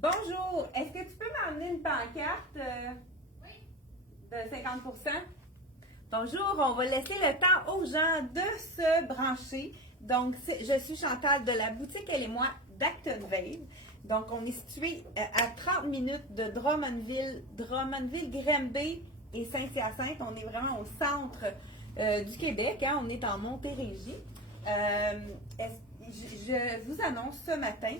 Bonjour, est-ce que tu peux m'emmener une pancarte de 50%? Bonjour, on va laisser le temps aux gens de se brancher. Donc, je suis Chantal de la boutique Elle et moi d'Actonville. Donc, on est situé à 30 minutes de Drummondville, Granby et Saint-Hyacinthe. On est vraiment au centre du Québec, hein? On est en Montérégie. Je vous annonce ce matin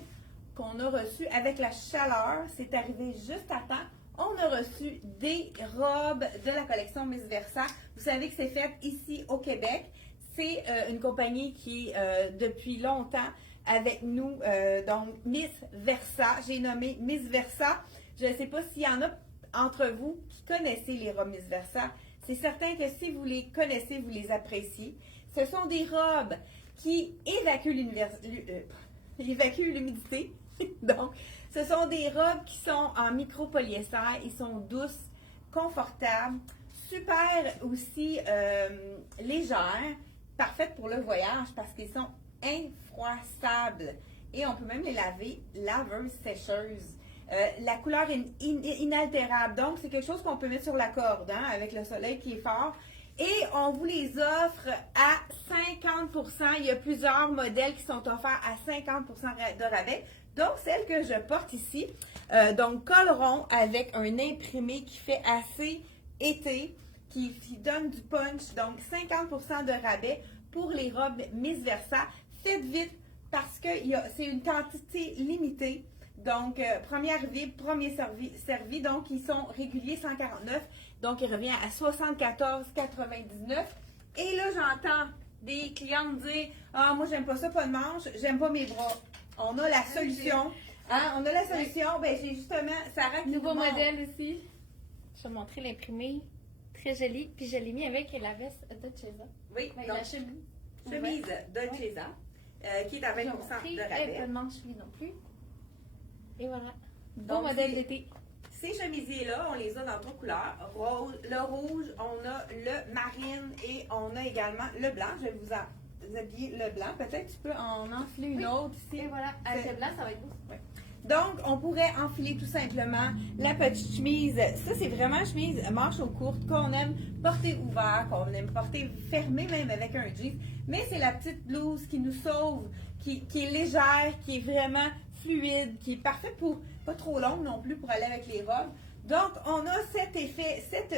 qu'on a reçu avec la chaleur, c'est arrivé juste à temps, on a reçu des robes de la collection Miss Versa. Vous savez que c'est fait ici au Québec. C'est une compagnie qui est depuis longtemps avec nous, donc Miss Versa. J'ai nommé Miss Versa. Je ne sais pas s'il y en a entre vous qui connaissez les robes Miss Versa. C'est certain que si vous les connaissez, vous les appréciez. Ce sont des robes qui évacuent l'humidité. Donc, ce sont des robes qui sont en micro-polyester. Ils sont douces, confortables, super aussi légères, parfaites pour le voyage parce qu'ils sont infroissables. Et on peut même les laver laveuse sécheuse. La couleur est inaltérable. Donc, c'est quelque chose qu'on peut mettre sur la corde hein, avec le soleil qui est fort. Et on vous les offre à 50%. Il y a plusieurs modèles qui sont offerts à 50% de rabais. Donc, celle que je porte ici, donc col rond avec un imprimé qui fait assez été, qui donne du punch. Donc, 50% de rabais pour les robes Miss Versa. Faites vite parce que c'est une quantité limitée. Donc, premier arrivé, premier servi. Donc, ils sont réguliers 149. Donc, il revient à 74,99. Et là, j'entends des clients me dire « Ah, moi, j'aime pas ça, pas de manche, j'aime pas mes bras. » On a la solution. Hein? On a la solution. Ben, j'ai justement Sarah qui nouveau modèle aussi. Je vais montrer l'imprimé. Très joli. Puis je l'ai mis avec la veste de Chesa. Oui, avec donc, la chemise. Chemise de Chesa, qui est à 20% de rabais. Pas de manche lui non plus. Et voilà. Beau Donc, modèle d'été. Ces chemisiers-là, on les a dans trois couleurs. Le rouge, on a le marine et on a également le blanc. Je vais vous habiller le blanc. Peut-être tu peux en enfiler une autre ici. Et voilà, avec le blanc, ça va être beau. Oui. Donc, on pourrait enfiler tout simplement la petite chemise. Ça, c'est vraiment une chemise manche courte qu'on aime porter ouvert, qu'on aime porter fermé même avec un jean. Mais c'est la petite blouse qui nous sauve, qui est légère, qui est vraiment fluide, qui est parfaite pour, pas trop longue non plus pour aller avec les robes. Donc, on a cet effet, cette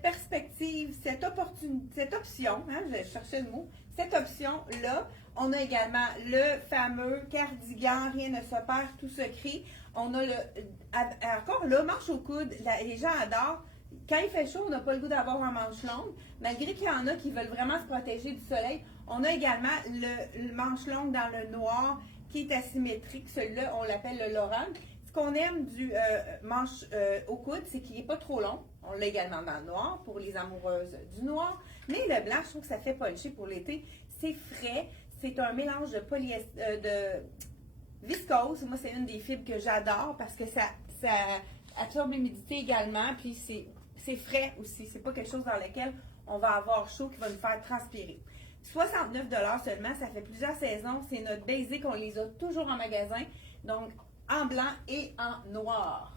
perspective, cette option, hein, je cherchais le mot, cette option-là. On a également le fameux cardigan, rien ne se perd, tout se crie. On a encore le manche au coude, les gens adorent. Quand il fait chaud, on n'a pas le goût d'avoir un manche longue, malgré qu'il y en a qui veulent vraiment se protéger du soleil. On a également le manche longue dans le noir qui est asymétrique. Celui-là, on l'appelle le Laurent. Ce qu'on aime du manche au coude, c'est qu'il n'est pas trop long. On l'a également dans le noir pour les amoureuses du noir. Mais le blanc, je trouve que ça fait puncher pour l'été. C'est frais. C'est un mélange de viscose. Moi, c'est une des fibres que j'adore parce que ça absorbe l'humidité également. Puis c'est frais aussi. C'est pas quelque chose dans lequel on va avoir chaud qui va nous faire transpirer. 69 $ seulement, ça fait plusieurs saisons. C'est notre basic, on les a toujours en magasin. Donc, en blanc et en noir.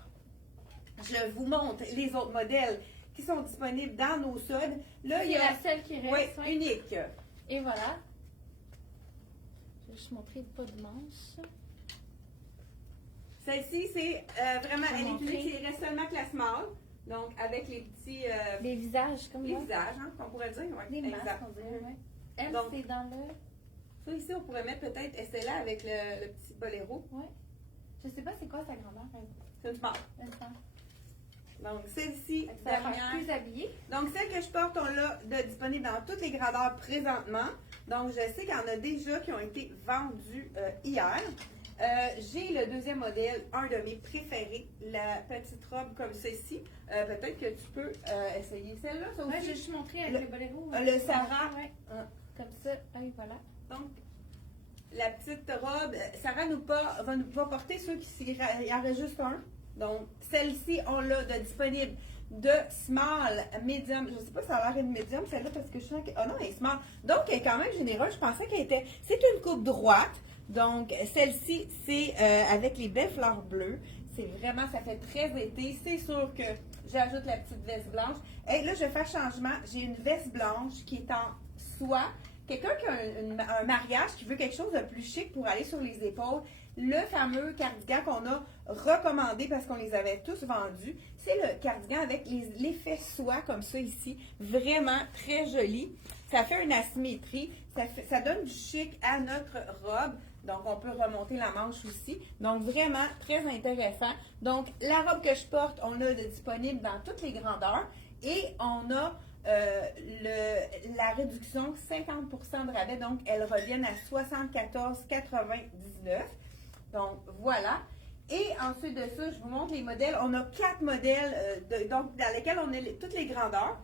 Je vous montre les autres modèles qui sont disponibles dans nos soldes. Là, il y a la seule qui reste. Oui, unique. Et voilà. Je vais juste montrer pas de manche. Celle-ci, c'est vraiment, elle est unique, il reste seulement que la small. Donc, avec les petits... les visages, comme les ça. visages, hein, on pourrait dire. Ouais, les masques, exact. on dirait, ouais. Elle, Donc, c'est dans le... Ça, ici, on pourrait mettre peut-être Estella avec le petit boléro. Ouais. Je sais pas c'est quoi sa grandeur. C'est une small. Donc, celle-ci, Ça va dernière. faire plus habillée. Donc, celle que je porte, on l'a disponible dans toutes les grandeurs présentement. Donc, je sais qu'il y en a déjà qui ont été vendus hier. J'ai le deuxième modèle, un de mes préférés, la petite robe comme celle-ci. Peut-être que tu peux essayer celle-là, ça aussi. Ouais, j'ai juste montré avec le boléro. Le Sarah. Ouais. Comme ça. Ah oui, voilà. Donc, la petite robe, Sarah va nous pas porter ceux qui il y en reste juste un. Donc, celle-ci, on l'a disponible de small, medium. Je ne sais pas si ça a l'air une medium, celle-là, parce que je sens que... Ah non, elle est small. Donc, elle est quand même généreuse. Je pensais qu'elle était... C'est une coupe droite. Donc, celle-ci, c'est avec les belles fleurs bleues. C'est vraiment, ça fait très été. C'est sûr que j'ajoute la petite veste blanche. Et là, je vais faire changement. J'ai une veste blanche qui est en soie. Quelqu'un qui a un mariage, qui veut quelque chose de plus chic pour aller sur les épaules. Le fameux cardigan qu'on a recommandé parce qu'on les avait tous vendus. C'est le cardigan avec l'effet soie comme ça ici. Vraiment très joli. Ça fait une asymétrie. Ça donne du chic à notre robe. Donc, on peut remonter la manche aussi. Donc, vraiment très intéressant. Donc, la robe que je porte, on l'a disponible dans toutes les grandeurs. Et on a la réduction 50% de rabais. Donc, elles reviennent à 74,99. Donc, voilà. Et ensuite de ça, je vous montre les modèles. On a 4 modèles donc, dans lesquels on a toutes les grandeurs.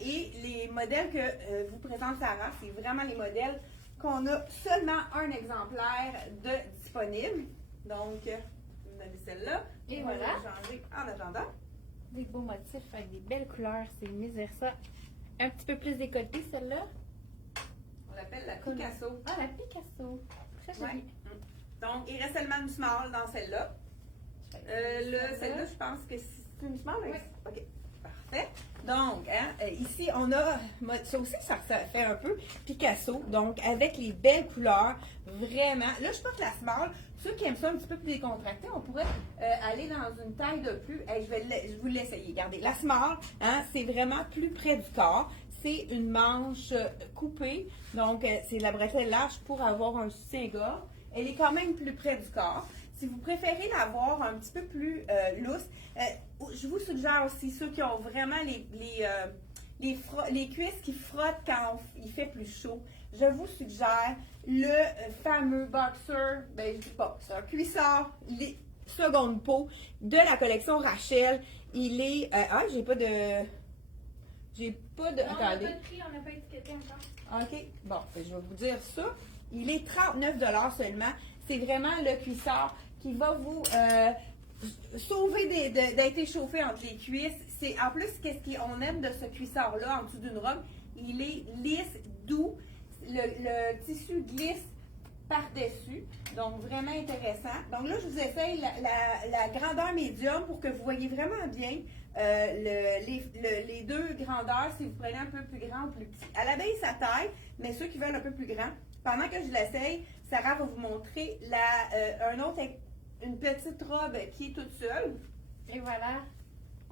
Et les modèles que vous présente Sarah, c'est vraiment les modèles qu'on a seulement un exemplaire de disponible. Donc, vous avez celle-là. Et on va voilà. la changer en attendant. Des beaux motifs avec des belles couleurs. C'est mieux dire ça. Un petit peu plus décolleté, celle-là. On l'appelle la Picasso. Ah, la Picasso. Très Ouais. jolie. Donc, il reste seulement une small dans celle-là. Celle-là, je pense que c'est une small. Oui. OK. Parfait. Donc, ici, on a, ça aussi, ça fait un peu Picasso. Donc, avec les belles couleurs, vraiment. Là, je porte la small. Ceux qui aiment ça un petit peu plus décontracté, on pourrait aller dans une taille de plus. Hey, je vais vous l'essayer. Regardez, la small, c'est vraiment plus près du corps. C'est une manche coupée. Donc, c'est la bretelle large pour avoir un soutien-gorge. Elle est quand même plus près du corps. Si vous préférez l'avoir un petit peu plus lousse, je vous suggère aussi ceux qui ont vraiment les cuisses qui frottent quand il fait plus chaud. Je vous suggère le fameux boxer, ben je dis pas, c'est un cuissard seconde peau de la collection Rachel. Il est, j'ai pas de, Non, attendez. on n'a pas de prix, on n'a pas étiqueté encore. OK. Bon, ben, je vais vous dire ça. Il est 39 seulement. C'est vraiment le cuissard qui va vous sauver d'être échauffé entre les cuisses. C'est en plus, qu'est-ce qu'on aime de ce cuissard-là en dessous d'une robe? Il est lisse, doux. Le tissu glisse par-dessus. Donc, vraiment intéressant. Donc là, je vous essaye la grandeur médium pour que vous voyez vraiment bien les deux grandeurs, si vous prenez un peu plus grand ou plus petit. Elle abaisse sa taille, mais ceux qui veulent un peu plus grand, pendant que je l'essaye, Sarah va vous montrer une petite robe qui est toute seule Et voilà.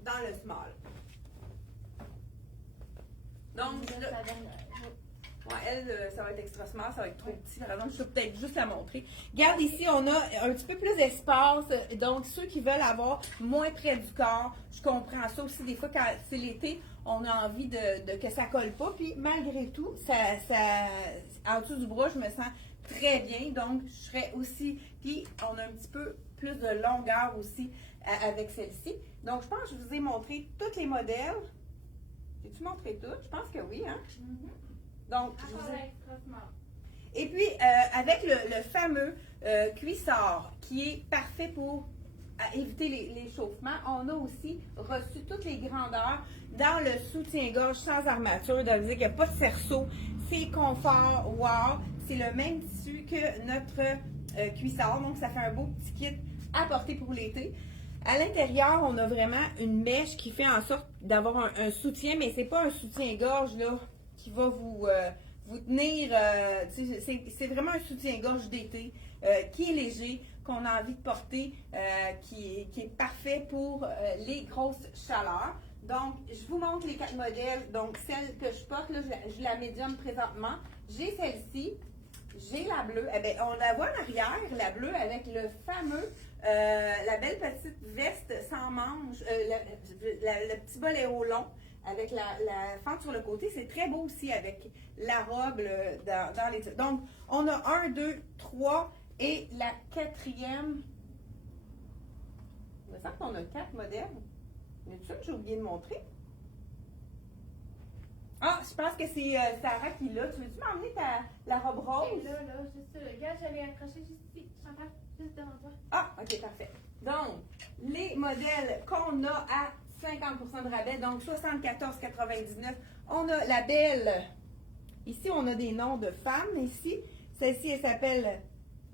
dans le small. Donc, Ça là, donne, elle, ça va être extra small, ça va être trop petit. Par exemple, je peux peut-être juste la montrer. Regarde ici, on a un petit peu plus d'espace. Donc, ceux qui veulent avoir moins près du corps, je comprends ça aussi. Des fois, quand c'est l'été, on a envie que ça colle pas. Puis, malgré tout, en dessous du bras, je me sens très bien. Donc, je serais aussi... Puis, on a un petit peu plus de longueur aussi avec celle-ci. Donc, je pense que je vous ai montré tous les modèles. J'ai-tu montré tout? Je pense que oui, hein? Donc, je vous ai... Et puis, avec le fameux cuissard qui est parfait pour éviter l'échauffement, on a aussi reçu toutes les grandeurs dans le soutien-gorge sans armature. Donc, il n'y a pas de cerceau. C'est confort, wow! C'est le même tissu que notre cuissard. Donc, ça fait un beau petit kit à porter pour l'été. À l'intérieur, on a vraiment une mèche qui fait en sorte d'avoir un soutien, mais c'est pas un soutien-gorge là qui va vous tenir. C'est vraiment un soutien-gorge d'été qui est léger, qu'on a envie de porter, qui est parfait pour les grosses chaleurs. Donc, je vous montre les 4 modèles. Donc, celle que je porte, là, je la médium présentement. J'ai celle-ci. J'ai la bleue. Eh bien, on la voit en arrière, la bleue, avec le fameux, la belle petite veste sans manches, le petit boléro long, avec la fente sur le côté. C'est très beau aussi avec la robe dans les... Donc, on a 1, 2, 3 et la 4e. Il me semble qu'on a 4 modèles. Y en a-t-il que j'ai oublié de montrer? Ah, je pense que c'est Sarah qui l'a. Tu veux-tu m'emmener la robe rose? là, juste là. Regarde, j'allais accrocher juste ici. Chantal, juste devant toi. Ah, ok, parfait. Donc, les modèles qu'on a à 50% de rabais, donc 74,99. On a la belle. Ici, on a des noms de femmes. Ici, celle-ci, elle s'appelle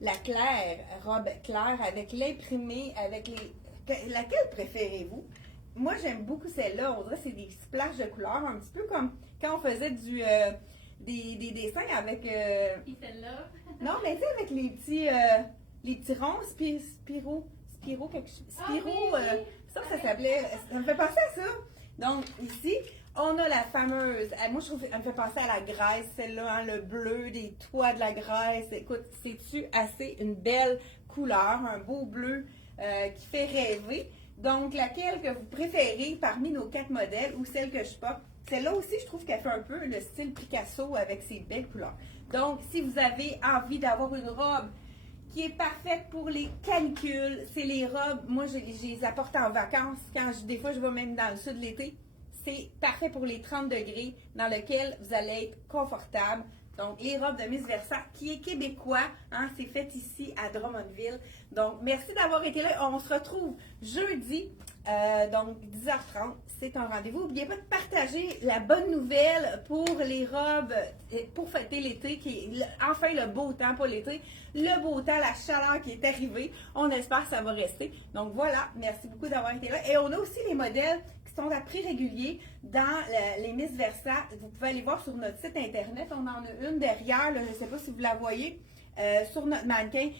la claire, robe claire avec l'imprimé, avec les... Laquelle préférez-vous? Moi, j'aime beaucoup celle-là. On dirait que c'est des splashes de couleurs, un petit peu comme quand on faisait des dessins avec... Et celle-là. Non, mais tu sais, avec les petits ronds, Spiro, ça s'appelait, ça me fait penser à ça. Donc, ici, on a la fameuse, moi je trouve, elle me fait penser à la Grèce, celle-là, hein, le bleu des toits de la Grèce. Écoute, c'est-tu assez une belle couleur, un beau bleu qui fait rêver. Donc, laquelle que vous préférez parmi nos 4 modèles ou celle que je porte? Celle-là aussi, je trouve qu'elle fait un peu le style Picasso avec ses belles couleurs. Donc, si vous avez envie d'avoir une robe qui est parfaite pour les canicules, c'est les robes, moi je les apporte en vacances, des fois je vais même dans le sud l'été, c'est parfait pour les 30 degrés dans lequel vous allez être confortable. Donc, les robes de Miss Versa, qui est québécois, hein, c'est fait ici à Drummondville. Donc, merci d'avoir été là. On se retrouve jeudi, donc 10h30. C'est un rendez-vous. N'oubliez pas de partager la bonne nouvelle pour les robes, pour fêter l'été, qui est enfin le beau temps, pas l'été, le beau temps, la chaleur qui est arrivée. On espère que ça va rester. Donc, voilà. Merci beaucoup d'avoir été là. Et on a aussi les modèles sont à prix régulier dans les Miss Versa. Vous pouvez aller voir sur notre site internet. On en a une derrière, là, je ne sais pas si vous la voyez, sur notre mannequin.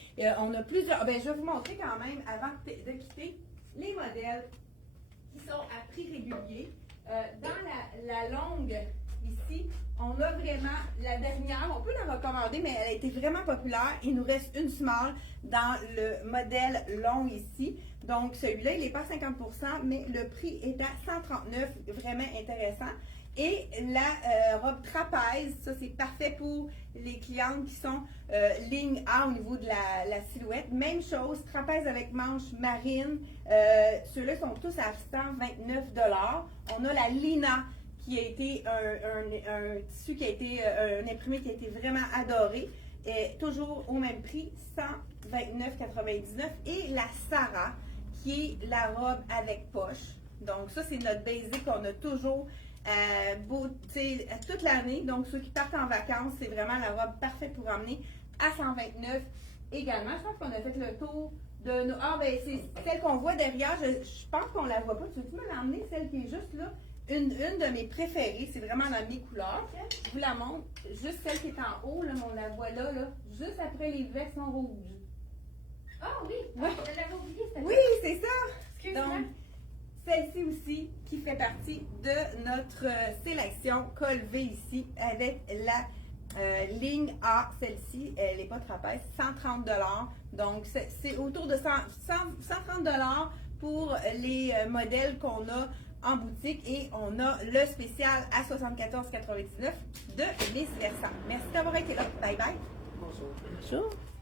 On a plusieurs. Ben, je vais vous montrer quand même, avant de quitter, les modèles qui sont à prix régulier. Dans la longue, ici, on a vraiment la dernière. On peut la recommander, mais elle a été vraiment populaire. Il nous reste une small dans le modèle long ici. Donc, celui-là, il n'est pas à 50 %, mais le prix est à 139 $, vraiment intéressant. Et la robe trapèze, ça c'est parfait pour les clientes qui sont ligne A au niveau de la silhouette. Même chose, trapèze avec manches marine. Ceux-là sont tous à 129 $. On a la Lina qui a été un tissu qui a été un imprimé qui a été vraiment adoré. Et toujours au même prix, 129,99 $. Et la Sarah, qui est la robe avec poche. Donc ça, c'est notre basic qu'on a toujours toute l'année. Donc ceux qui partent en vacances, c'est vraiment la robe parfaite pour emmener à 129 également. Je pense qu'on a fait le tour de nos... Ah, ben c'est celle qu'on voit derrière. Je pense qu'on la voit pas. Tu veux-tu me l'emmener, celle qui est juste là? Une de mes préférées, c'est vraiment dans mes couleurs. Je vous la montre. Juste celle qui est en haut, là, on la voit là, juste après les vestes rouges. Ah oui, Ouais. je l'avais oublié, celle-là. Oui, c'est ça. Excuse-moi. Donc, celle-ci aussi qui fait partie de notre sélection col V ici avec la ligne A. Celle-ci, elle n'est pas trapèze, 130 $. Donc, c'est autour de 130 $ pour les modèles qu'on a en boutique et on a le spécial à 74,99 de Miss Versa. Merci d'avoir été là. Bye bye. Bonjour. Bonjour.